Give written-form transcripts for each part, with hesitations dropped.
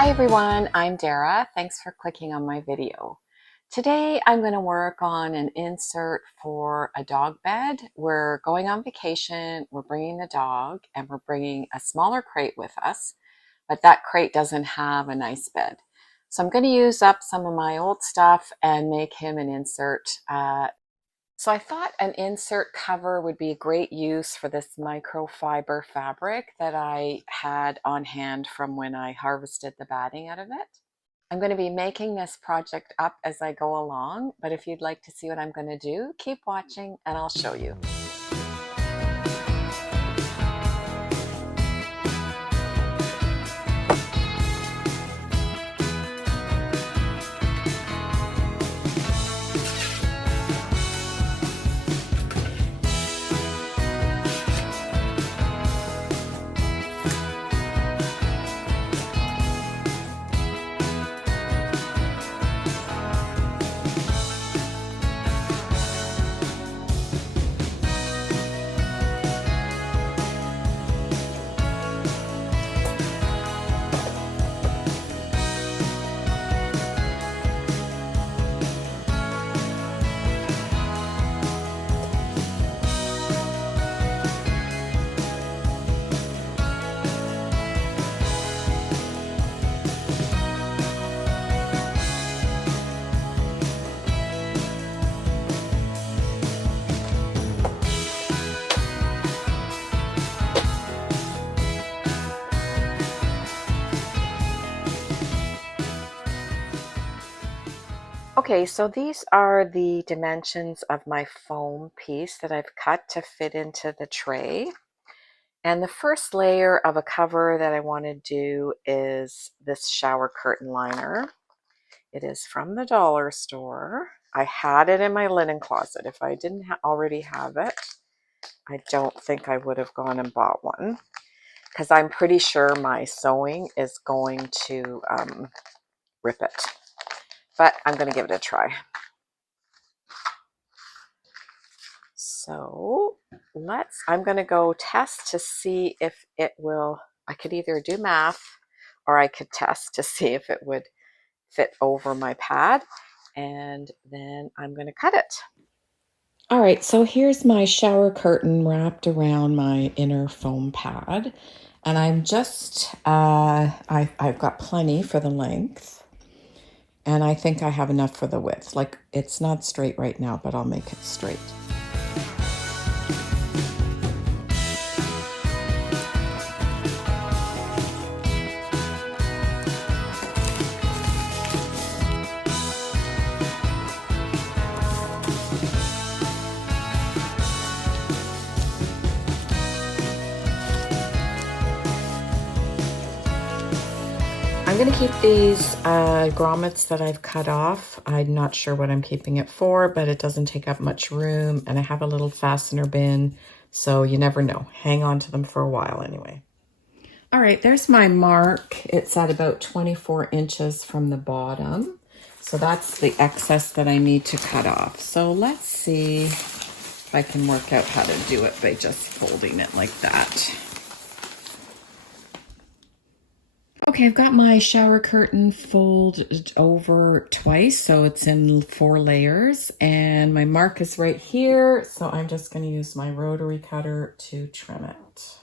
Hi everyone, I'm Dara. Thanks for clicking on my video. Today I'm going to work on an insert for a dog bed. We're going on vacation, we're bringing the dog, and we're bringing a smaller crate with us, but that crate doesn't have a nice bed. So I'm going to use up some of my old stuff and make him an insert. So I thought an insert cover would be a great use for this microfiber fabric that I had on hand from when I harvested the batting out of it. I'm going to be making this project up as I go along, but if you'd like to see what I'm going to do, keep watching and I'll show you. Okay, so these are the dimensions of my foam piece that I've cut to fit into the tray. And the first layer of a cover that I want to do is this shower curtain liner. It is from the dollar store. I had it in my linen closet. If I didn't already have it, I don't think I would have gone and bought one because I'm pretty sure my sewing is going to rip it. But I'm going to give it a try. So I'm going to go test to see if it will, I could either do math or I could test to see if it would fit over my pad, and then I'm going to cut it. All right, so here's my shower curtain wrapped around my inner foam pad, and I'm just, I've got plenty for the length, and I think I have enough for the width. Like, it's not straight right now, but I'll make it straight. I'm going to keep these grommets that I've cut off. I'm not sure what I'm keeping it for, but it doesn't take up much room, and I have a little fastener bin, so you never know. Hang on to them for a while anyway. All right, there's my mark. It's at about 24 inches from the bottom. So that's the excess that I need to cut off. So let's see if I can work out how to do it by just folding it like that. Okay, I've got my shower curtain folded over twice, so it's in 4 layers, and my mark is right here, so I'm just going to use my rotary cutter to trim it.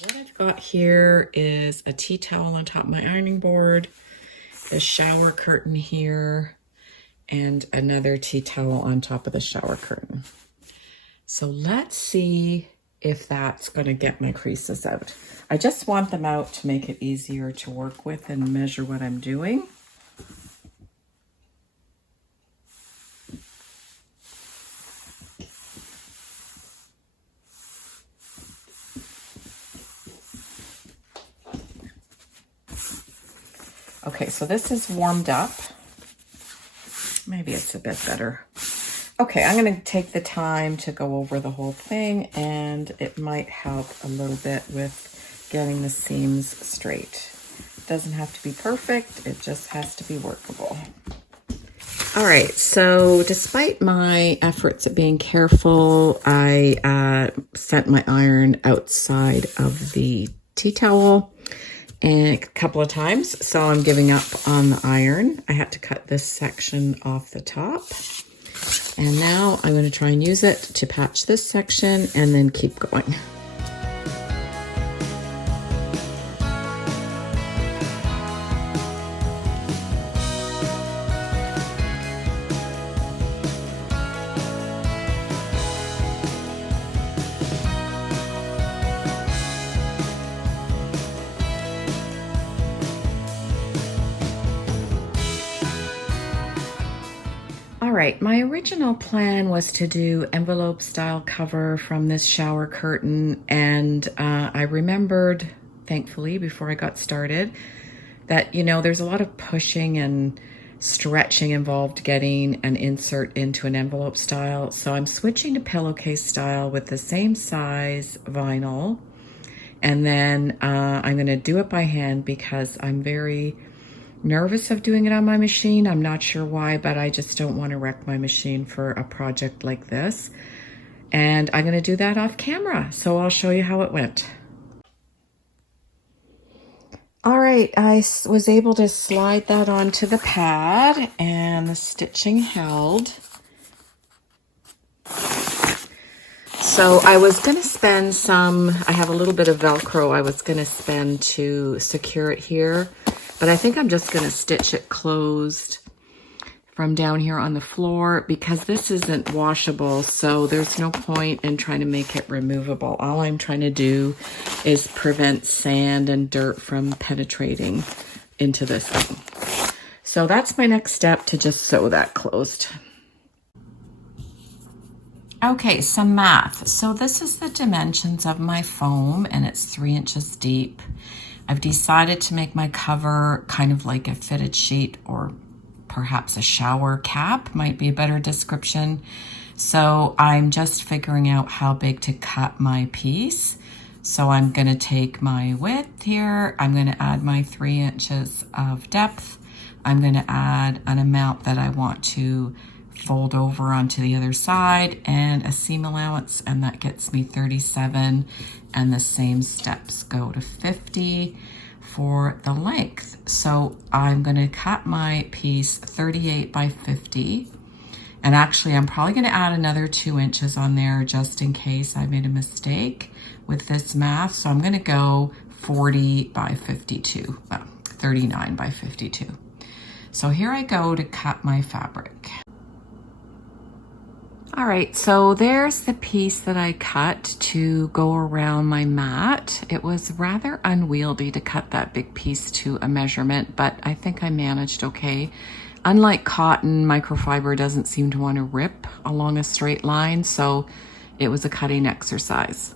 What I've got here is a tea towel on top of my ironing board, the shower curtain here, and another tea towel on top of the shower curtain. So let's see if that's going to get my creases out. I just want them out to make it easier to work with and measure what I'm doing. Okay, so this is warmed up. Maybe it's a bit better. Okay, I'm going to take the time to go over the whole thing, and it might help a little bit with getting the seams straight. It doesn't have to be perfect, it just has to be workable. All right, so despite my efforts at being careful, I sent my iron outside of the tea towel and a couple of times, so I'm giving up on the iron. I had to cut this section off the top. And now I'm going to try and use it to patch this section and then keep going. All right, my original plan was to do envelope style cover from this shower curtain, and I remembered, thankfully, before I got started, that, you know, there's a lot of pushing and stretching involved getting an insert into an envelope style. So I'm switching to pillowcase style with the same size vinyl, and then I'm gonna do it by hand because I'm very nervous of doing it on my machine. I'm not sure why, but I just don't want to wreck my machine for a project like this. And I'm going to do that off camera, so I'll show you how it went. All right, I was able to slide that onto the pad and the stitching held. So I was going to spend I have a little bit of Velcro I was going to spend to secure it here, but I think I'm just going to stitch it closed from down here on the floor because this isn't washable, so there's no point in trying to make it removable. All I'm trying to do is prevent sand and dirt from penetrating into this thing. So that's my next step, to just sew that closed. Okay, some math. So this is the dimensions of my foam, and it's 3 inches deep. I've decided to make my cover kind of like a fitted sheet, or perhaps a shower cap might be a better description. So I'm just figuring out how big to cut my piece. So I'm gonna take my width here, I'm gonna add my 3 inches of depth, I'm gonna add an amount that I want to fold over onto the other side, and a seam allowance, and that gets me 37, and the same steps go to 50 for the length. So I'm going to cut my piece 38 by 50, and actually I'm probably going to add another 2 inches on there just in case I made a mistake with this math. So I'm going to go 40 by 52, well, 39 by 52. So here I go to cut my fabric. All right, so there's the piece that I cut to go around my mat. It was rather unwieldy to cut that big piece to a measurement, but I think I managed okay. Unlike cotton, microfiber doesn't seem to want to rip along a straight line, so it was a cutting exercise.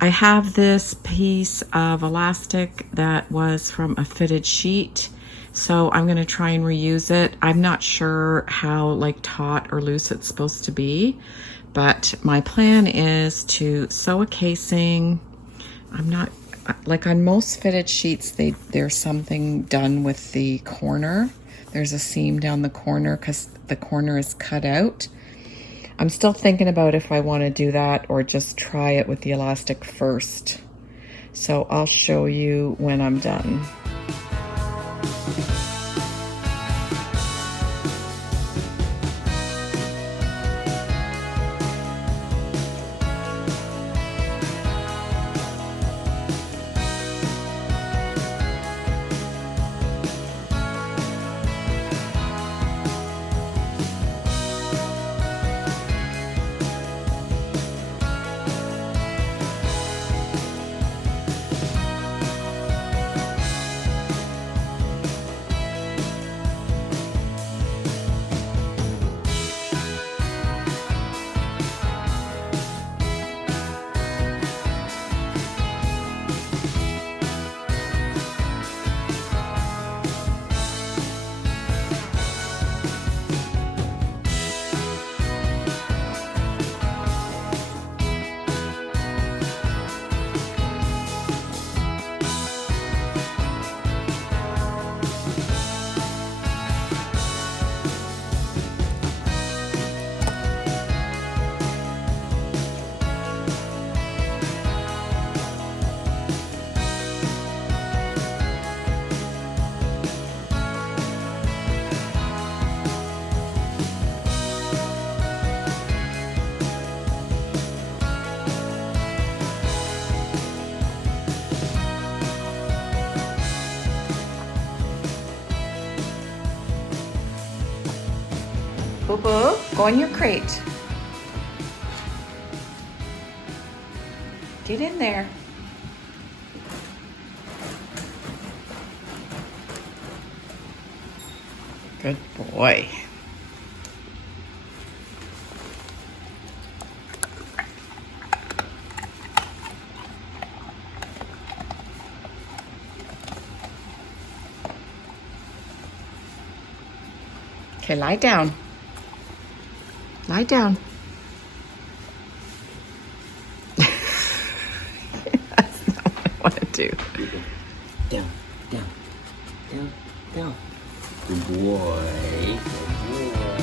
I have this piece of elastic that was from a fitted sheet, so I'm going to try and reuse it. I'm not sure how like taut or loose it's supposed to be, but my plan is to sew a casing. I'm not, like on most fitted sheets, there's something done with the corner. There's a seam down the corner because the corner is cut out. I'm still thinking about if I want to do that or just try it with the elastic first. So I'll show you when I'm done. Boo-boo, go in your crate. Get in there. Good boy. Okay, lie down. Lie down. That's not what I want to do. Down, down, down, down. Good boy. Good boy.